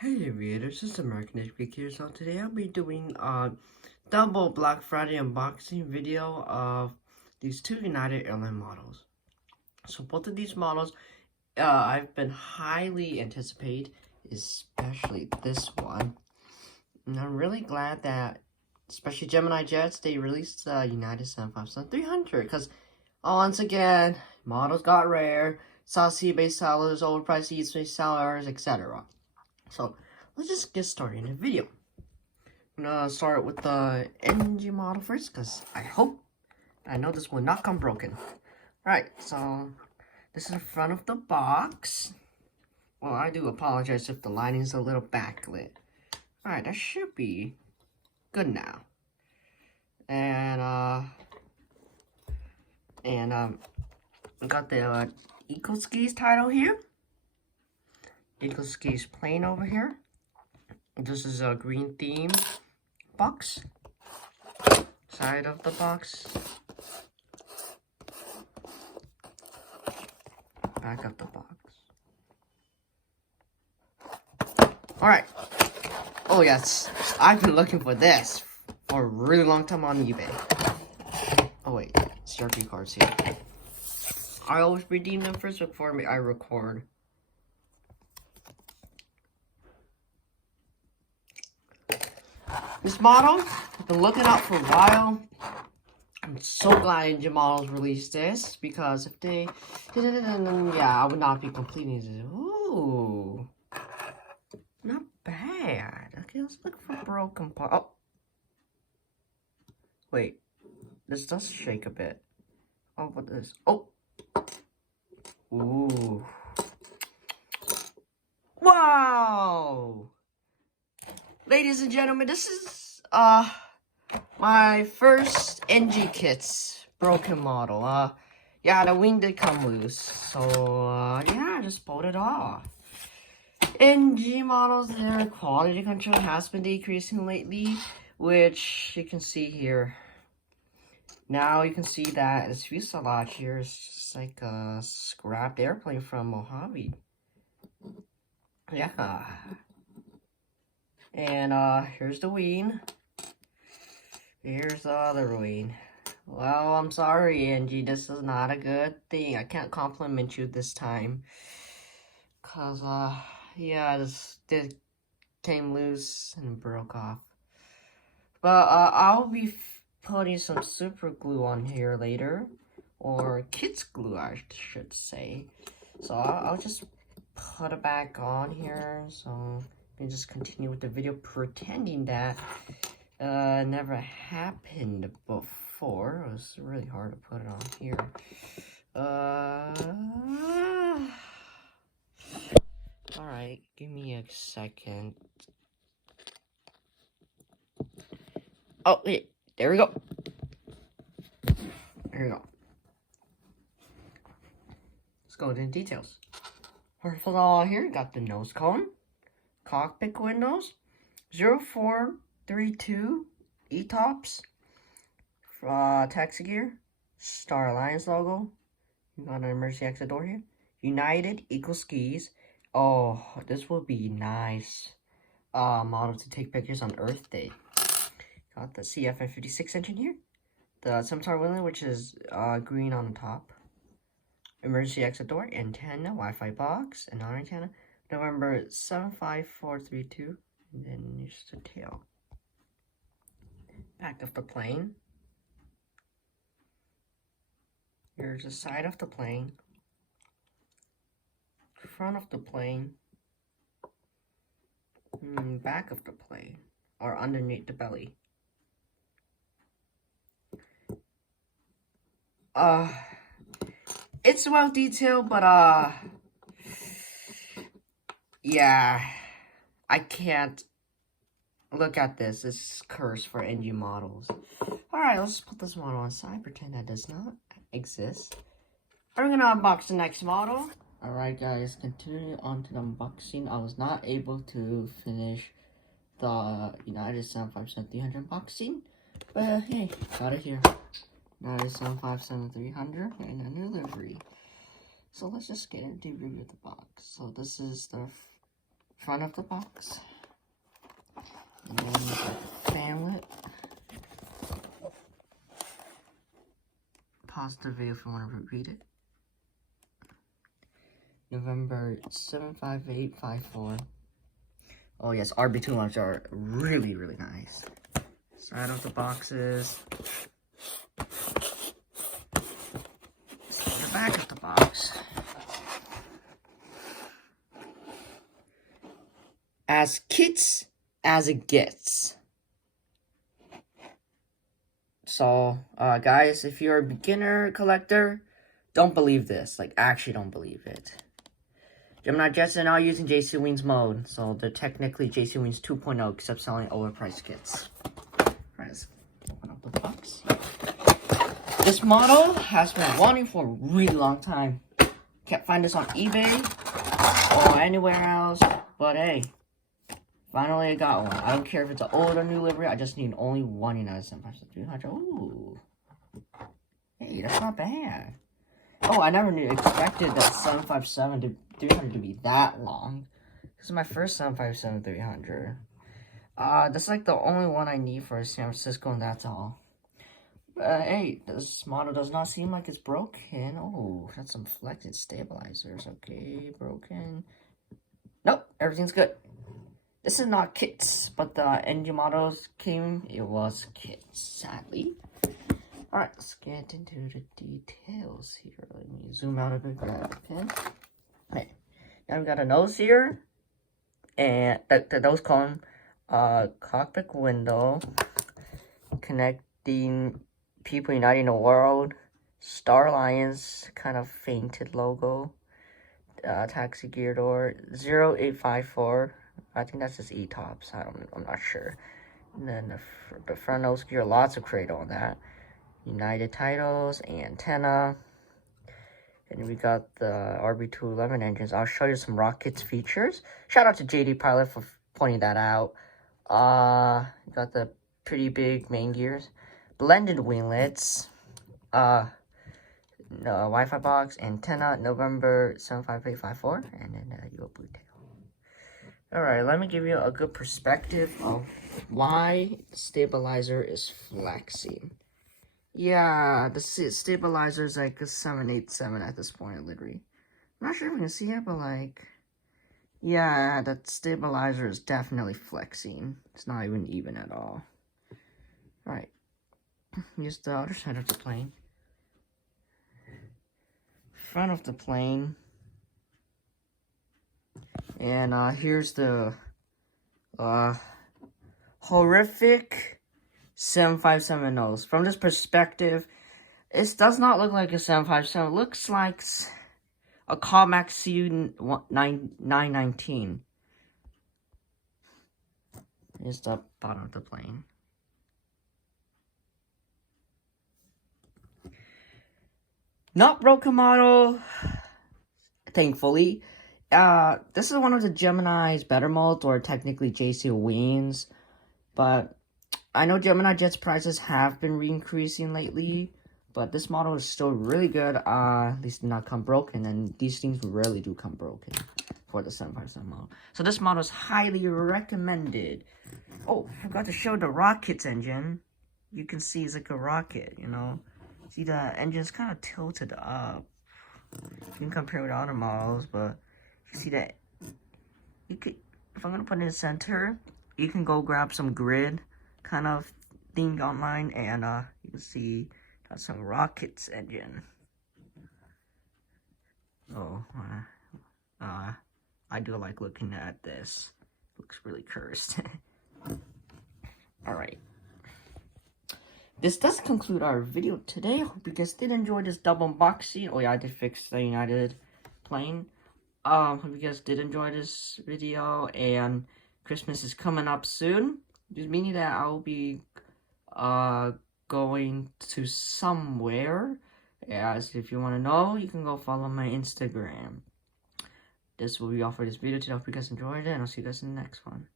Hey readers, this is American Geek here. So today I'll be doing a double Black Friday unboxing video of these two United Airlines models. So both of these models I've been highly anticipated, especially this one. And I'm really glad that, especially GeminiJets, they released the United 757-300 because once again, models got rare, saw C-based sellers, overpriced E-based sellers, etc. So let's just get started in the video. I'm gonna start with the NG model first because I know this will not come broken. Alright, so this is the front of the box. Well, I do apologize if the lining is a little backlit. Alright, that should be good now. I got the Eco Skis title here. Eco Skis plane over here. This is a green theme box. Side of the box. Back of the box. Alright. Oh yes, I've been looking for this for a really long time on eBay. Oh wait, CRT cards here. I always redeem them first before I record. This model, I've been looking out for a while. I'm so glad Engine Models released this because if they didn't, yeah, I would not be completing this. Ooh, not bad. Okay, let's look for broken part. Oh, wait, this does shake a bit. Oh, what is? Oh, ooh, wow, ladies and gentlemen, this is my first NG kits broken model. Yeah, the wing did come loose, so yeah, I just pulled it off. NG models, their quality control has been decreasing lately, which you can see here. Now you can see that this fuselage here is just like a scrapped airplane from Mojave. Yeah. And here's the wing. Here's the other wing. Well, I'm sorry, Angie. This is not a good thing. I can't compliment you this time. Cause, yeah, this did came loose and broke off. But, I'll be putting some super glue on here later. Or kids glue, I should say. So, I'll just put it back on here. So, we can just continue with the video pretending that never happened before. It was really hard to put it on here. Alright, give me a second. Oh, wait, there we go. There we go. Let's go into details. First of all, here, got the nose cone, cockpit windows, 0432 E-tops, taxi gear, Star Alliance logo. You got an emergency exit door here. United Eco Skis. Oh, this will be nice. Model to take pictures on Earth Day. Got the CFM56 engine here. The Scimitar window, which is green on the top. Emergency exit door, antenna, Wi-Fi box, another antenna. November 75432. And then here's the tail. Back of the plane. Here's the side of the plane. Front of the plane. Back of the plane. Or underneath the belly. It's well detailed, but yeah, I can't look at this. It's cursed for NG models. Alright, let's put this model on side, pretend that does not exist. I'm gonna unbox the next model. Alright guys, continuing on to the unboxing. I was not able to finish the United 757-300 unboxing, but hey, got it here. United 757-300 and a delivery. So let's just get into the review of the box. So this is the front of the box. And then we got the fanlet. Pause the video if you want to read it. November 75854. Oh yes, RB2 ones are really, really nice. Side of the boxes. The back of the box. As kits as it gets. So, guys, if you're a beginner collector, don't believe this. Like, actually don't believe it. GeminiJets are now using JC Wings mode, so they're technically JC Wings 2.0, except selling overpriced kits. Alright, let's open up the box. This model has been wanting for a really long time. Can't find this on eBay or anywhere else, but hey, finally I got one. I don't care if it's an old or new livery, I just need only one United 757-300. Ooh. Hey, that's not bad. Oh, I never expected that 757-300 to be that long. This is my first 757-300. That's like the only one I need for San Francisco, and that's all. Hey, this model does not seem like it's broken. Oh, that's some flexed stabilizers. Okay, broken. Nope, everything's good. This is not kits, but the engine models came, it was kits, sadly. Alright, let's get into the details here. Let me zoom out a bit, grab a pen. Okay, now we got a nose here, and the nose column, cockpit window, connecting people uniting the world, Star Alliance kind of fainted logo, taxi gear door, 0854, I think that's just E-tops, I'm not sure. And then the front nose gear, lots of cradle on that. United titles, antenna, and we got the RB211 engines. I'll show you some rockets features. Shout out to JD Pilot for pointing that out. Got the pretty big main gears, blended winglets, Wi-Fi box, antenna, November 75854, and then your blue tail. Alright, let me give you a good perspective of why the stabilizer is flexing. Yeah, the stabilizer is like a 787 at this point, literally. I'm not sure if you can see it, but like, yeah, that stabilizer is definitely flexing. It's not even at all. Alright, here's the other side of the plane. Front of the plane. And here's the horrific 757 nose. From this perspective, it does not look like a 757. It looks like a Comac CU919. Here's the bottom of the plane. Not broken model, thankfully. This is one of the Gemini's better modes, or technically JC Wings, but I know GeminiJets prices have been re-increasing lately, but this model is still really good. At least not come broken, and these things rarely do come broken for the 757 model. So this model is highly recommended. Oh, forgot to show the rockets engine. You can see it's like a rocket, you know. See, the engine's kind of tilted up. You can compare with other models, but you see that. You could, if I'm gonna put it in the center, you can go grab some grid kind of thing online, and you can see that's some rockets engine. Oh, I do like looking at this. Looks really cursed. Alright. This does conclude our video today. I hope you guys did enjoy this double unboxing. Oh yeah, I did fix the United plane. Hope you guys did enjoy this video, and Christmas is coming up soon. Just meaning that I'll be going to somewhere. As if you want to know, you can go follow my Instagram. This will be all for this video today. I hope you guys enjoyed it, and I'll see you guys in the next one.